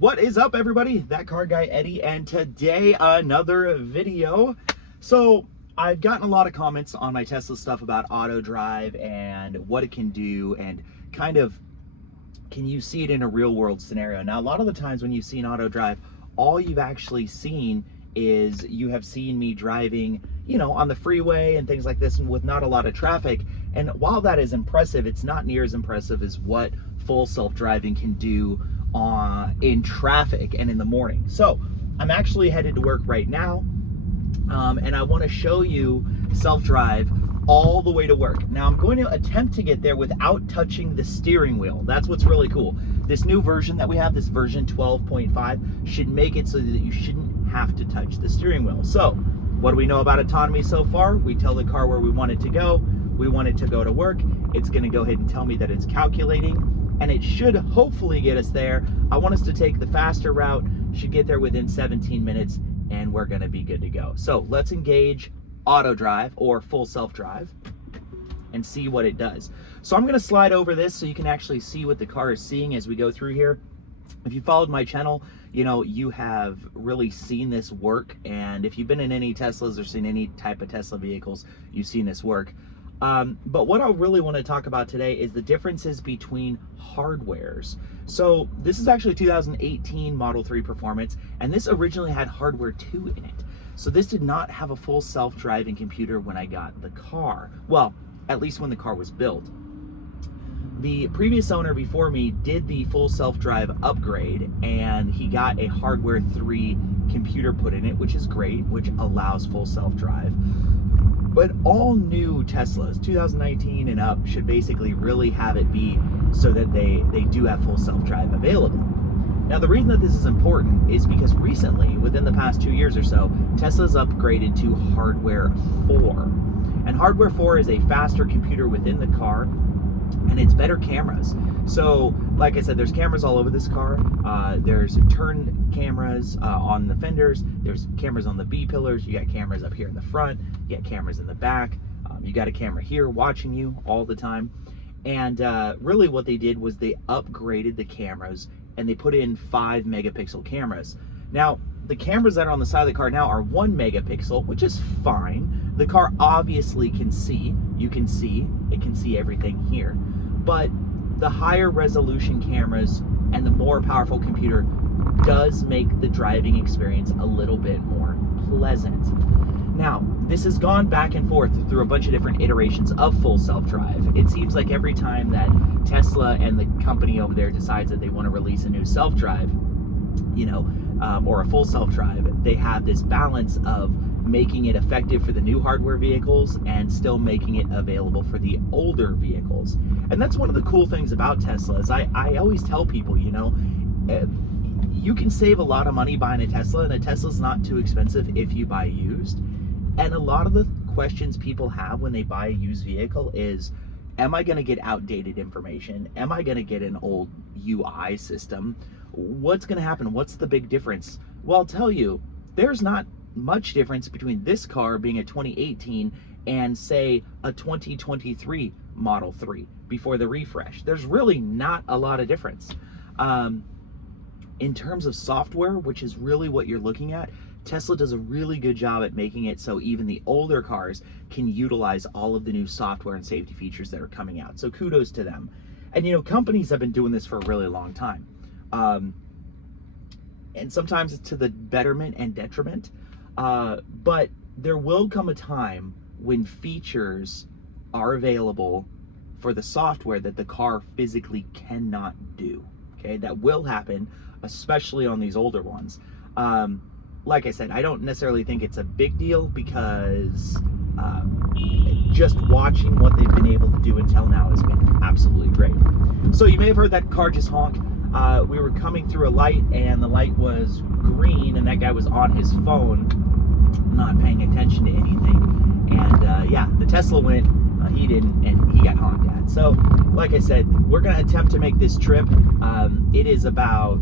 What is up, everybody? That car guy Eddie, and today another video. So I've gotten a lot of comments on my Tesla stuff about auto drive and what it can do, and kind of can you see it in a real world scenario. Now, a lot of the times when you've seen auto drive, all you've actually seen is you have seen me driving, you know, on the freeway and things like this, and with not a lot of traffic. And while that is impressive, it's not near as impressive as what full self-driving can do in traffic and in the morning. So I'm actually headed to work right now, and I want to show you self-drive all the way to work. Now I'm going to attempt to get there without touching the steering wheel. That's what's really cool. This new version that we have, this version 12.5, should make it so that you shouldn't have to touch the steering wheel. So what do we know about autonomy so far? We tell the car where we want it to go. We want it to go to work. It's going to go ahead and tell me that it's calculating, and it should hopefully get us there. I want us to take the faster route, should get there within 17 minutes, and we're gonna be good to go. So let's engage auto drive or full self-drive and see what it does. So I'm gonna slide over this so you can actually see what the car is seeing as we go through here. If you followed my channel, you know, you have really seen this work, and if you've been in any Teslas or seen any type of Tesla vehicles, you've seen this work. But what I really want to talk about today is the differences between hardwares. So this is actually 2018 Model 3 performance, and this originally had hardware 2 in it. So this did not have a full self-driving computer when I got the car. Well, at least when the car was built. The previous owner before me did the full self-drive upgrade, and he got a hardware 3 computer put in it, which is great, which allows full self-drive. But all new Teslas, 2019 and up, should basically really have it be so that they do have full self-drive available. Now, the reason that this is important is because recently, within the past 2 years or so, Tesla's upgraded to hardware 4. And hardware 4 is a faster computer within the car, and it's better cameras. So, like I said, there's cameras all over this car. There's turn cameras on the fenders. There's cameras on the B-pillars. You got cameras up here in the front. You got cameras in the back. You got a camera here watching you all the time. And really what they did was they upgraded the cameras, and they put in 5 megapixel cameras. Now, the cameras that are on the side of the car now are 1 megapixel, which is fine. The car obviously can see. You can see. It can see everything here. But the higher resolution cameras and the more powerful computer does make the driving experience a little bit more pleasant. Now, this has gone back and forth through a bunch of different iterations of full self-drive. It seems like every time that Tesla and the company over there decides that they want to release a new self-drive, you know, or a full self-drive, they have this balance of making it effective for the new hardware vehicles and still making it available for the older vehicles. And that's one of the cool things about Tesla is I always tell people, you know, you can save a lot of money buying a Tesla, and a Tesla's not too expensive if you buy used. And a lot of the questions people have when they buy a used vehicle is, am I going to get outdated information? Am I going to get an old UI system? What's going to happen? What's the big difference? Well, I'll tell you, there's not much difference between this car being a 2018 and, say, a 2023 Model 3 before the refresh. There's really not a lot of difference. In terms of software, which is really what you're looking at, Tesla does a really good job at making it so even the older cars can utilize all of the new software and safety features that are coming out. So kudos to them. And, you know, companies have been doing this for a really long time. And sometimes it's to the betterment and detriment. But there will come a time when features are available for the software that the car physically cannot do. Okay, that will happen, especially on these older ones. Like I said, I don't necessarily think it's a big deal because just watching what they've been able to do until now has been absolutely great. So you may have heard that car just honk. We were coming through a light, and the light was green, and that guy was on his phone, not paying attention to anything. And yeah, the Tesla went, he didn't, and he got honked at. So, like I said, we're going to attempt to make this trip. It is about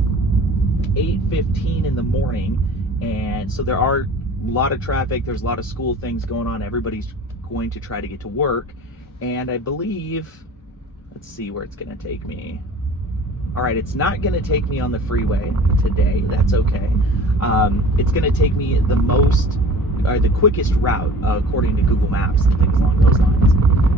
8:15 in the morning, and so there are a lot of traffic. There's a lot of school things going on. Everybody's going to try to get to work, and I believe, let's see where it's going to take me. All right, it's not going to take me on the freeway today. That's okay. It's going to take me the quickest route according to Google Maps and things along those lines.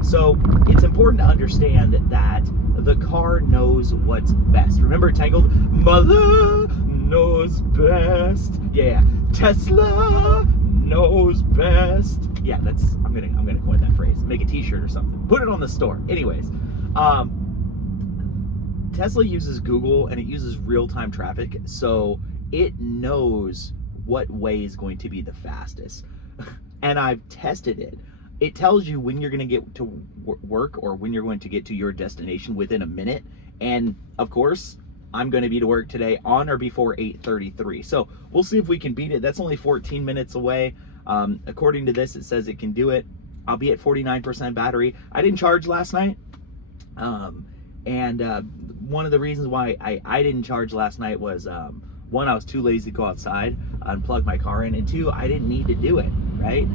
So it's important to understand that the car knows what's best. Remember Tangled? Mother knows best. Yeah, Tesla knows best. Yeah, I'm gonna coin that phrase. Make a T-shirt or something. Put it on the store. Anyways, Tesla uses Google and it uses real-time traffic, so it knows what way is going to be the fastest. And I've tested it. It tells you when you're going to get to work or when you're going to get to your destination within a minute. And of course, I'm going to be to work today on or before 8:33. So we'll see if we can beat it. That's only 14 minutes away. According to this, it says it can do it. I'll be at 49% battery. I didn't charge last night. One of the reasons why I didn't charge last night was, one, I was too lazy to go outside and plug my car in, and two, I didn't need to do it, right?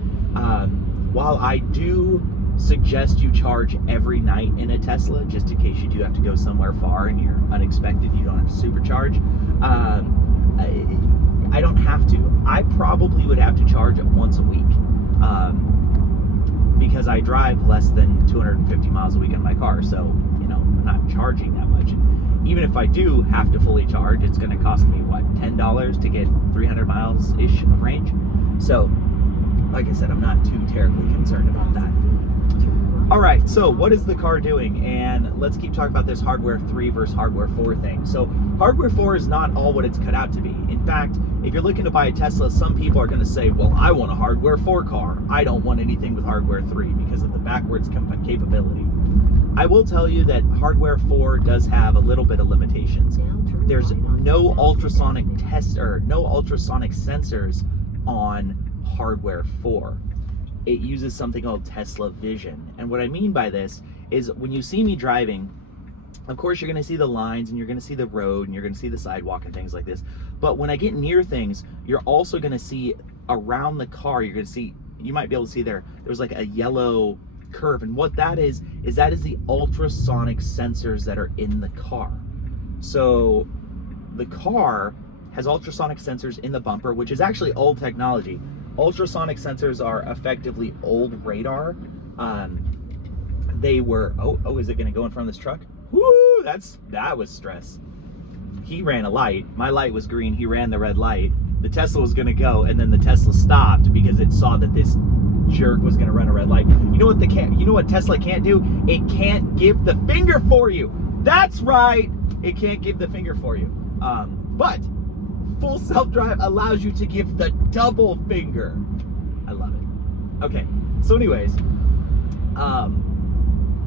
While I do suggest you charge every night in a Tesla, just in case you do have to go somewhere far and you're unexpected, you don't have to supercharge, I don't have to. I probably would have to charge it once a week, because I drive less than 250 miles a week in my car, so, I'm not charging that much. Even if I do have to fully charge, it's going to cost me, what, $10 to get 300 miles-ish of range? So, like I said, I'm not too terribly concerned about that. All right, so what is the car doing? And let's keep talking about this hardware 3 versus hardware 4 thing. So hardware 4 is not all what it's cut out to be. In fact, if you're looking to buy a Tesla, some people are going to say, well, I want a hardware 4 car. I don't want anything with hardware 3 because of the backwards capability. I will tell you that hardware 4 does have a little bit of limitations. There's no ultrasonic sensors on hardware 4. It uses something called Tesla Vision. And what I mean by this is when you see me driving, of course you're going to see the lines and you're going to see the road and you're going to see the sidewalk and things like this. But when I get near things, you're also going to see around the car, you might be able to see there's like a yellow curve, and what that is the ultrasonic sensors that are in the car. So the car has ultrasonic sensors in the bumper, which is actually old technology. Ultrasonic sensors are effectively old radar. They were, is it gonna go in front of this truck? Woo, that was stress. He ran a light, my light was green, he ran the red light. The Tesla was gonna go, and then the Tesla stopped because it saw that this jerk was gonna run a red light. You know what Tesla can't do? It can't give the finger for you. That's right, it can't give the finger for you. But full self-drive allows you to give the double finger. I love it. Okay, so anyways,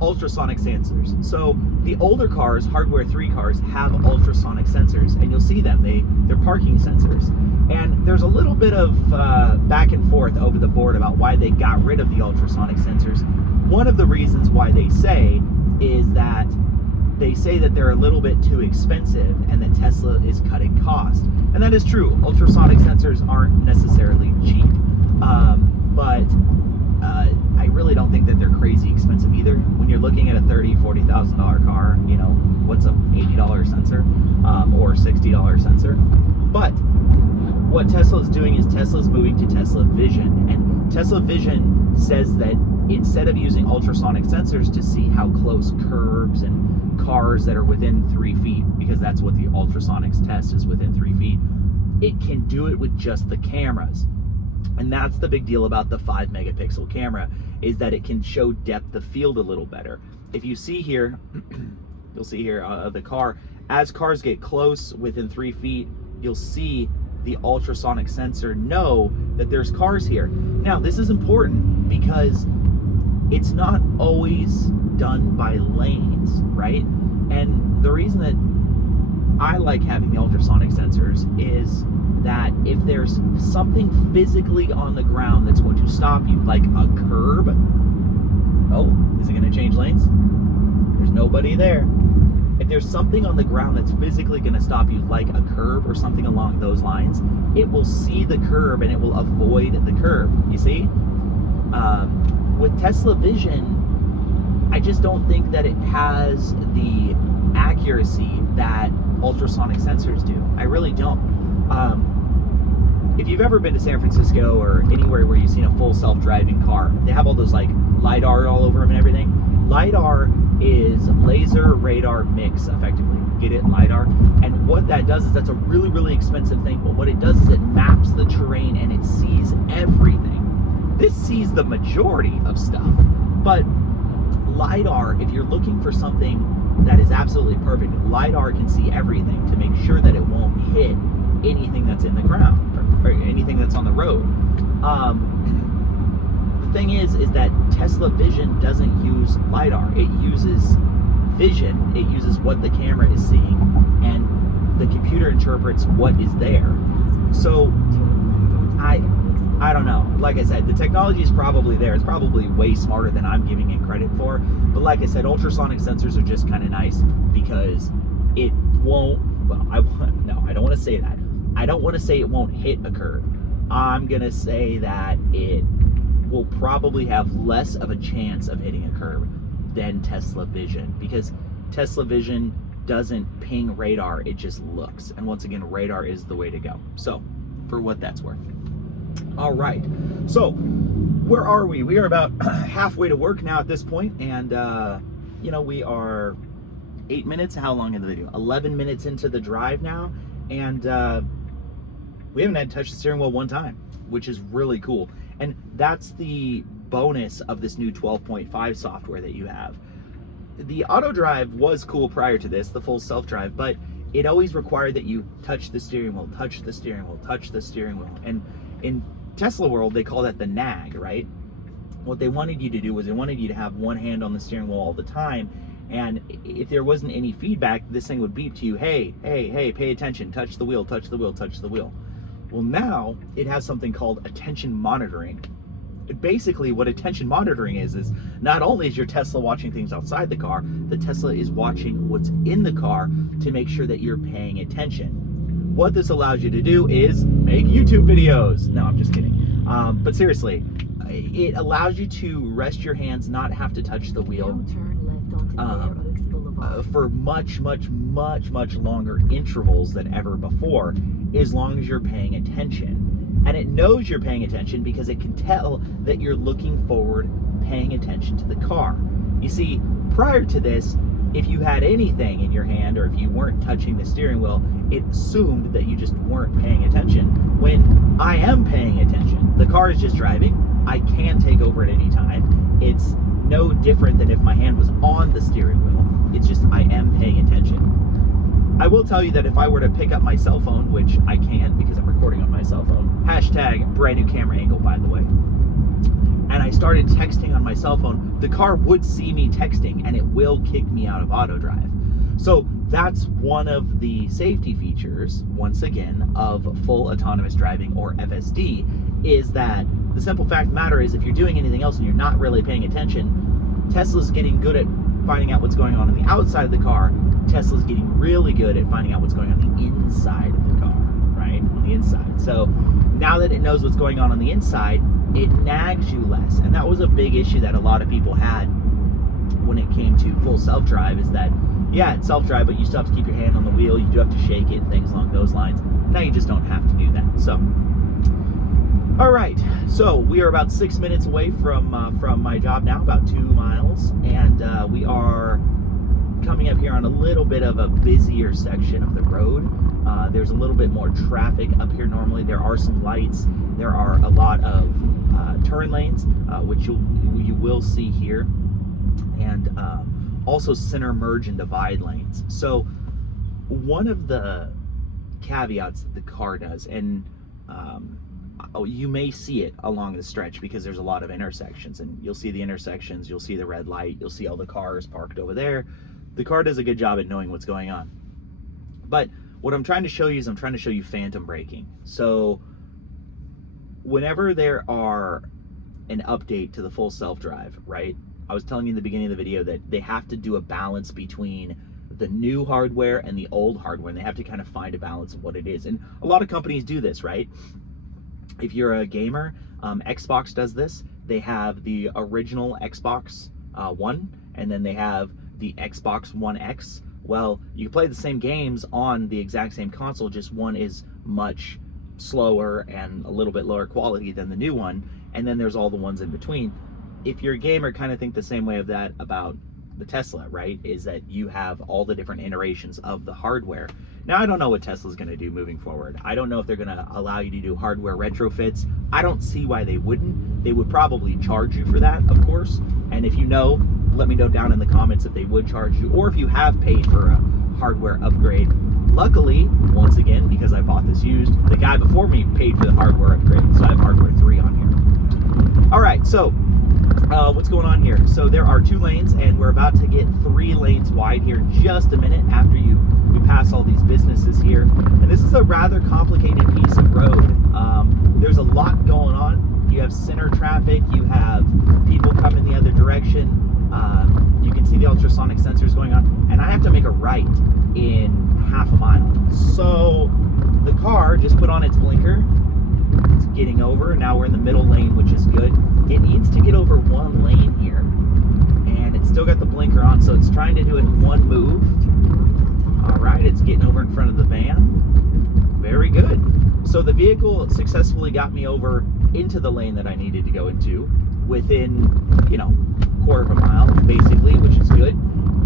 ultrasonic sensors. So the older cars, hardware 3 cars, have ultrasonic sensors, and you'll see them. They're parking sensors. And there's a little bit of back and forth over the board about why they got rid of the ultrasonic sensors. One of the reasons why they say that they're a little bit too expensive and that Tesla is cutting cost. And that is true. Ultrasonic sensors aren't necessarily cheap, but I really don't think that they're crazy expensive either. When you're looking at a $30,000, $40,000 car, what's a $80 sensor or $60 sensor? But what Tesla is doing is Tesla's moving to Tesla Vision, and Tesla Vision says that instead of using ultrasonic sensors to see how close curbs and cars that are within 3 feet, because that's what the ultrasonics test is, within 3 feet, it can do it with just the cameras. And that's the big deal about the 5 megapixel camera, is that it can show depth of field a little better. If you see here, you'll see here the car, as cars get close within 3 feet, you'll see the ultrasonic sensor know that there's cars here. Now, this is important because it's not always done by lanes, right? And the reason that I like having the ultrasonic sensors is that if there's something physically on the ground that's going to stop you, like a curb, is it going to change lanes? There's nobody there. If there's something on the ground that's physically going to stop you, like a curb or something along those lines, it will see the curb and it will avoid the curb. You see? With Tesla Vision, I just don't think that it has the accuracy that ultrasonic sensors do. I really don't. If you've ever been to San Francisco or anywhere where you've seen a full self-driving car, they have all those like LiDAR all over them and everything. LiDAR is laser radar mix, effectively. Get it? LiDAR. And what that does is, that's a really, really expensive thing, but what it does is it maps the terrain and it sees everything. This sees the majority of stuff, but LiDAR, if you're looking for something that is absolutely perfect, LiDAR can see everything to make sure that it won't hit anything that's in the ground or anything that's on the road. The thing is that Tesla Vision doesn't use LiDAR. It uses vision. It uses what the camera is seeing, and the computer interprets what is there. So I don't know. Like I said, the technology is probably there. It's probably way smarter than I'm giving it credit for. But like I said, ultrasonic sensors are just kind of nice because it won't, well, I don't want to say that. I don't want to say it won't hit a curb. I'm going to say that it will probably have less of a chance of hitting a curb than Tesla Vision, because Tesla Vision doesn't ping radar, it just looks. And once again, radar is the way to go. So, for what that's worth. All right, so where are we? We are about halfway to work now at this point, and you know, we are 8 minutes. How long in the video? 11 minutes into the drive now, and we haven't had to touch the steering wheel one time, which is really cool. And that's the bonus of this new 12.5 software that you have. The auto drive was cool prior to this, the full self-drive, but it always required that you touch the steering wheel, touch the steering wheel, touch the steering wheel. And in Tesla world, they call that the nag, right? What they wanted you to do was they wanted you to have one hand on the steering wheel all the time. And if there wasn't any feedback, this thing would beep to you, hey, hey, hey, pay attention, touch the wheel, touch the wheel, touch the wheel. Well, now it has something called attention monitoring. Basically, what attention monitoring is not only is your Tesla watching things outside the car, the Tesla is watching what's in the car to make sure that you're paying attention. What this allows you to do is make YouTube videos. No, I'm just kidding. But seriously, it allows you to rest your hands, not have to touch the wheel for much longer intervals than ever before, as long as you're paying attention. And it knows you're paying attention because it can tell that you're looking forward, paying attention to the car. You see, prior to this, if you had anything in your hand or if you weren't touching the steering wheel, it assumed that you just weren't paying attention, when I am paying attention. The car is just driving. I can take over at any time. It's no different than if my hand was on the steering wheel. It's just I am paying attention. I will tell you that if I were to pick up my cell phone, which I can't because I'm recording on my cell phone, hashtag brand new camera angle, by the way, and I started texting on my cell phone, the car would see me texting and it will kick me out of auto drive. So that's one of the safety features, once again, of full autonomous driving, or FSD, is that the simple fact of the matter is if you're doing anything else and you're not really paying attention, Tesla's getting good at finding out what's going on the outside of the car. Tesla's getting really good at finding out what's going on the inside of the car, right? On the inside. So now that it knows what's going on the inside, it nags you less. And that was a big issue that a lot of people had when it came to full self-drive, is that, yeah, it's self-drive, but you still have to keep your hand on the wheel, you do have to shake it, things along those lines. Now you just don't have to do that. So, all right, so we are about 6 minutes away from my job now, about 2 miles, and we are coming up here on a little bit of a busier section of the road. There's a little bit more traffic up here normally. There are some lights. There are a lot of turn lanes, which you will see here, and also center merge and divide lanes. So one of the caveats that the car does, and you may see it along the stretch because there's a lot of intersections, and you'll see the intersections, you'll see the red light, you'll see all the cars parked over there. The car does a good job at knowing what's going on. But what I'm trying to show you is I'm trying to show you phantom braking. So whenever there are an update to the full self-drive, right? I was telling you in the beginning of the video that they have to do a balance between the new hardware and the old hardware, and they have to kind of find a balance of what it is. And a lot of companies do this, right? If you're a gamer, Xbox does this. They have the original Xbox One, and then they have the Xbox One X, Well, you can play the same games on the exact same console, just one is much slower and a little bit lower quality than the new one, and then there's all the ones in between. If you're a gamer, kind of think the same way of that about the Tesla, right? Is that you have all the different iterations of the hardware. Now, I don't know what Tesla's going to do moving forward. I don't know if they're going to allow you to do hardware retrofits. I don't see why they wouldn't. They would probably charge you for that, of course. And if you know, let me know down in the comments if they would charge you, or if you have paid for a hardware upgrade. Luckily, once again, because I bought this used, the guy before me paid for the hardware upgrade, so I have hardware 3 on here. All right, so what's going on here? So there are 2 lanes, and we're about to get 3 lanes wide here in just a minute after we pass all these businesses here. And this is a rather complicated piece of road. There's a lot going on. You have center traffic, you have people coming the other direction. You can see the ultrasonic sensors going on, and I have to make a right in half a mile. So the car just put on its blinker. It's getting over. Now we're in the middle lane, which is good. It needs to get over 1 lane here, and it's still got the blinker on, so it's trying to do it in 1 move. All right, it's getting over in front of the van. Very good. So the vehicle successfully got me over into the lane that I needed to go into within, quarter of a mile, basically, which is good.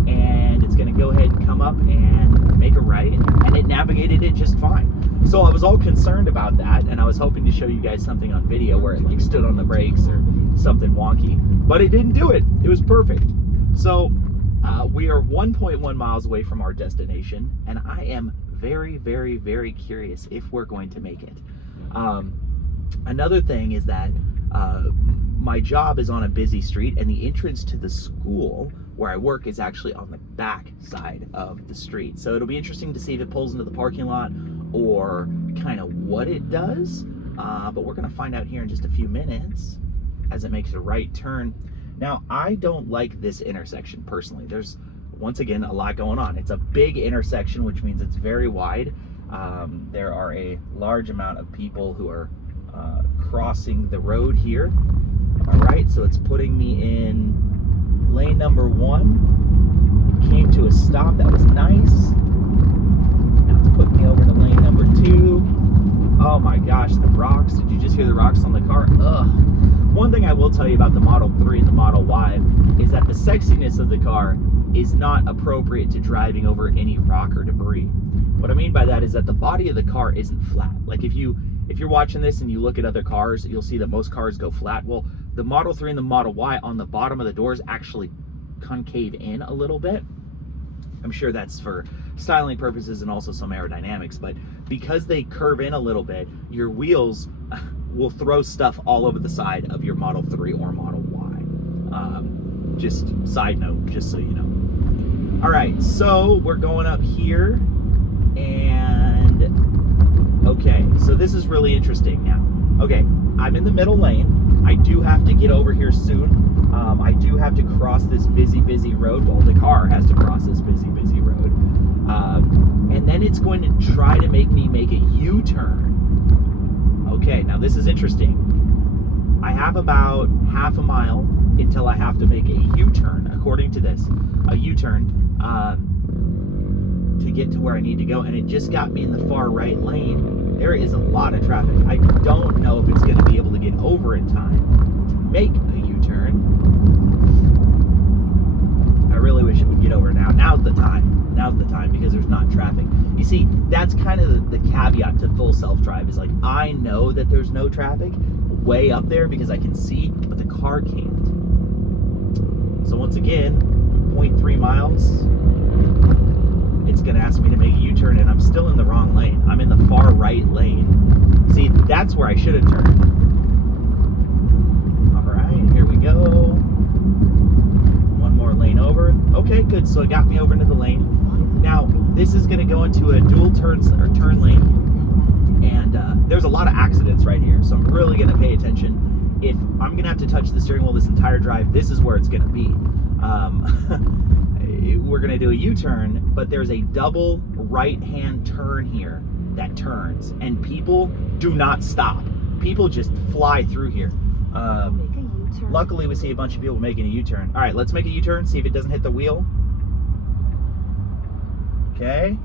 And it's going to go ahead and come up and make a right, and it navigated it just fine. So I was all concerned about that, and I was hoping to show you guys something on video where it like stood on the brakes or something wonky, but it didn't do it. It was perfect. So we are 1.1 miles away from our destination, and I am very, very, very curious if we're going to make it. Another thing is that my job is on a busy street, and the entrance to the school where I work is actually on the back side of the street. So it'll be interesting to see if it pulls into the parking lot or kind of what it does. But we're going to find out here in just a few minutes as it makes a right turn. Now, I don't like this intersection personally. There's, once again, a lot going on. It's a big intersection, which means it's very wide. There are a large amount of people who are crossing the road here. All right, so it's putting me in lane number 1. Came to a stop. That was nice. Now it's putting me over to lane number 2. Oh my gosh, the rocks. Did you just hear the rocks on the car? Ugh. One thing I will tell you about the Model 3 and the Model Y is that the sexiness of the car is not appropriate to driving over any rock or debris. What I mean by that is that the body of the car isn't flat. Like if you're watching this and you look at other cars, you'll see that most cars go flat. Well, the Model 3 and the Model Y on the bottom of the doors actually concave in a little bit. I'm sure that's for styling purposes and also some aerodynamics, but because they curve in a little bit, your wheels will throw stuff all over the side of your Model 3 or Model Y. Just side note, just so you know. All right, so we're going up here, and okay, so this is really interesting now. Okay, I'm in the middle lane. I do have to get over here soon. I do have to cross this busy road. Well, the car has to cross this busy road. And then it's going to try to make me make a U-turn. Okay, now this is interesting. I have about half a mile until I have to make a U-turn, according to this. A U-turn to get to where I need to go. And it just got me in the far right lane. There is a lot of traffic. I don't know if it's going to be able to get over in time to make a U-turn. I really wish it would get over now. Now's the time. Now's the time because there's not traffic. You see, that's kind of the caveat to full self-drive is like, I know that there's no traffic way up there because I can see, but the car can't. So once again, 0.3 miles. It's going to ask me to make a U-turn, and I'm still in the wrong lane. I'm in the far right lane. See, that's where I should have turned. All right, here we go. One more lane over. Okay, good. So it got me over into the lane. Now, this is going to go into a dual turn lane, and there's a lot of accidents right here, so I'm really going to pay attention. If I'm going to have to touch the steering wheel this entire drive, this is where it's going to be. We're going to do a U-turn, but there's a double right-hand turn here that turns, and people do not stop. People just fly through here. Luckily, we see a bunch of people making a U-turn. All right, let's make a U-turn, see if it doesn't hit the wheel. Okay.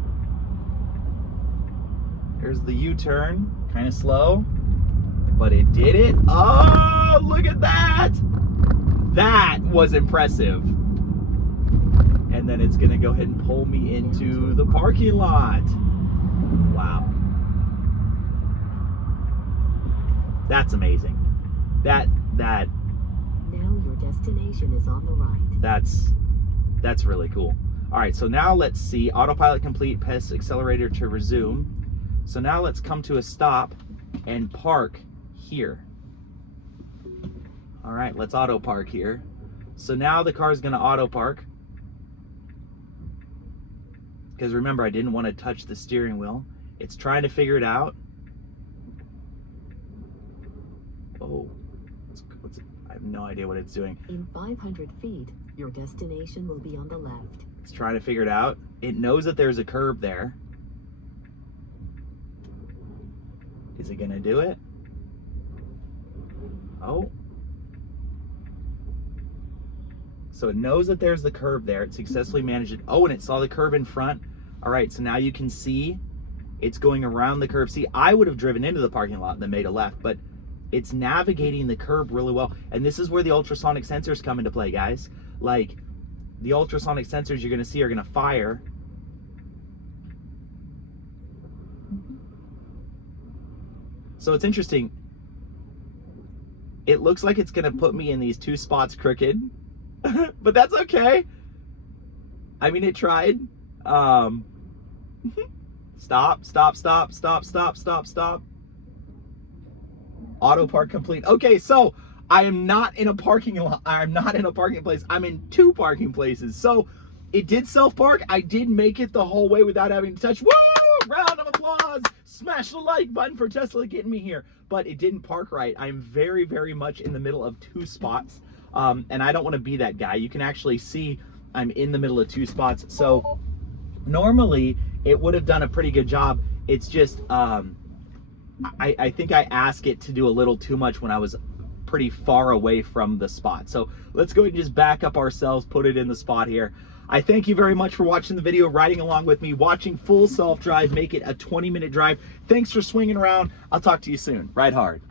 Here's the U-turn, kind of slow, but it did it. Oh, look at that. That was impressive. And then it's gonna go ahead and pull me into the parking lot. Wow. That's amazing. That Now your destination is on the right. That's really cool. All right, so now let's see, autopilot complete, press accelerator to resume. So now let's come to a stop and park here. All right, let's auto park here. So now the car is gonna auto park. Because remember, I didn't want to touch the steering wheel. It's trying to figure it out. Oh, I have no idea what it's doing. In 500 feet, your destination will be on the left. It's trying to figure it out. It knows that there's a curb there. Is it gonna do it? Oh. So it knows that there's the curb there. It successfully managed it. Oh, and it saw the curb in front. All right, so now you can see it's going around the curb. See, I would have driven into the parking lot and then made a left, but it's navigating the curb really well. And this is where the ultrasonic sensors come into play, guys. Like, the ultrasonic sensors you're gonna see are gonna fire. So it's interesting. It looks like it's gonna put me in these two spots crooked, but that's okay. I mean, it tried. Stop. Auto park complete. Okay, so I am not in a parking lot. I'm not in a parking place. I'm in two parking places. So it did self-park. I did make it the whole way without having to touch. Woo! Round of applause. Smash the like button for Tesla getting me here. But it didn't park right. I'm very, very much in the middle of two spots. And I don't want to be that guy. You can actually see I'm in the middle of two spots. So normally it would have done a pretty good job. It's just, I think I asked it to do a little too much when I was pretty far away from the spot. So let's go ahead and just back up ourselves, put it in the spot here. I thank you very much for watching the video, riding along with me, watching full self-drive, make it a 20-minute drive. Thanks for swinging around. I'll talk to you soon. Ride hard.